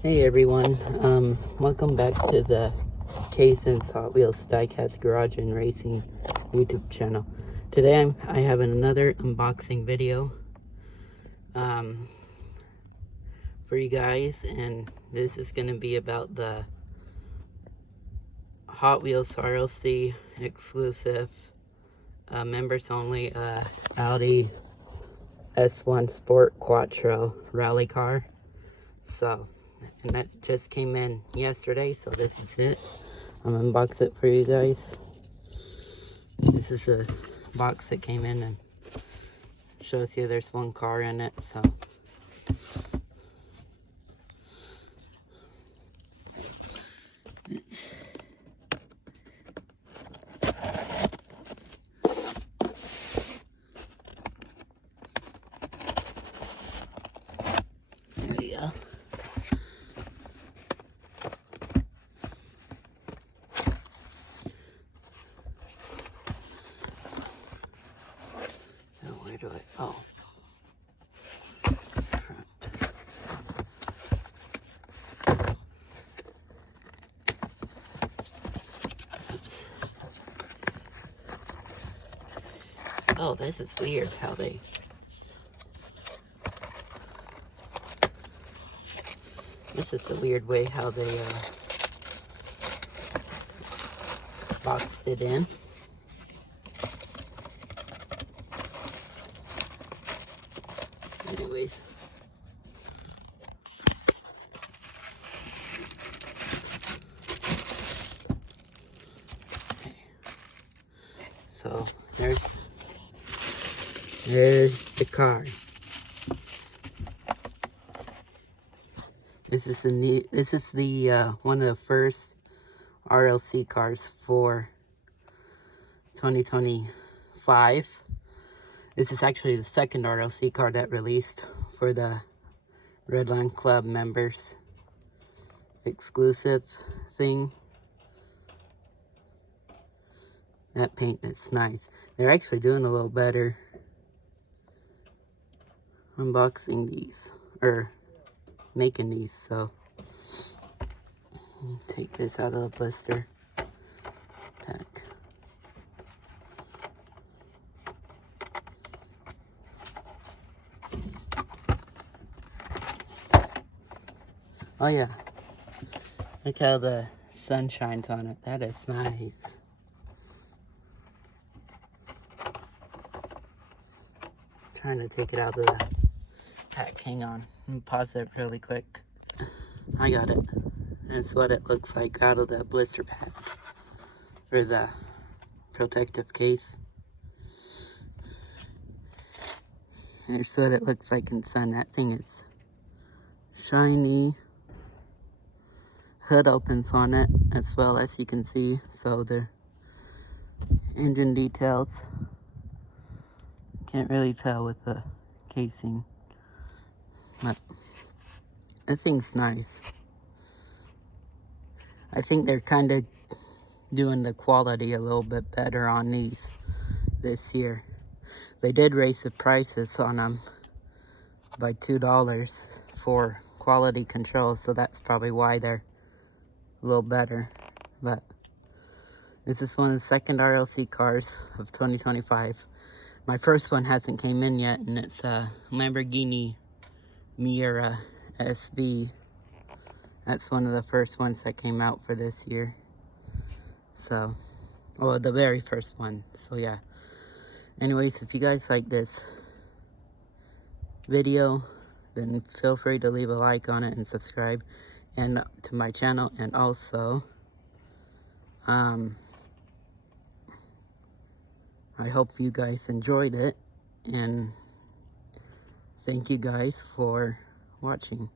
Hey everyone, welcome back to the Cason's Hot Wheels Diecast Garage and Racing YouTube channel. Today I have another unboxing video for you guys, and this is going to be about the Hot Wheels RLC exclusive, members only Audi S1 Sport Quattro rally car. And that just came in yesterday, so this is it. I'm gonna unbox it for you guys. This is the box that came in and shows you there's one car in it, so. There we go. Now where do I, oh. Oh, this is weird how they... This is the weird way how they boxed it in. Anyways. Okay. So, there's the car. This is the one of the first RLC cars for 2025. This is actually the second RLC car that released for the Redline Club members exclusive thing. That paint is nice. They're actually doing a little better unboxing these, or making these, so take this out of the blister pack. Oh yeah, look how the sun shines on it. That is nice. Trying to take it out of the pack. Hang on, let me pause it really quick. I got it. That's what it looks like out of the blister pack, or the protective case. Here's what it looks like in sun. That thing is shiny. Hood opens on it as well, as you can see, so the engine details, can't really tell with the casing, but that thing's nice. I think they're kind of doing the quality a little bit better on these this year. They did raise the prices on them by $2 for quality control, so that's probably why they're a little better. But this is one of the second RLC cars of 2025. My first one hasn't came in yet, and it's a Lamborghini Miura SV. That's one of the first ones that came out for this year. So, well, the very first one. So yeah. Anyways, if you guys like this video, then feel free to leave a like on it and subscribe and to my channel. And also, I hope you guys enjoyed it, and thank you guys for watching.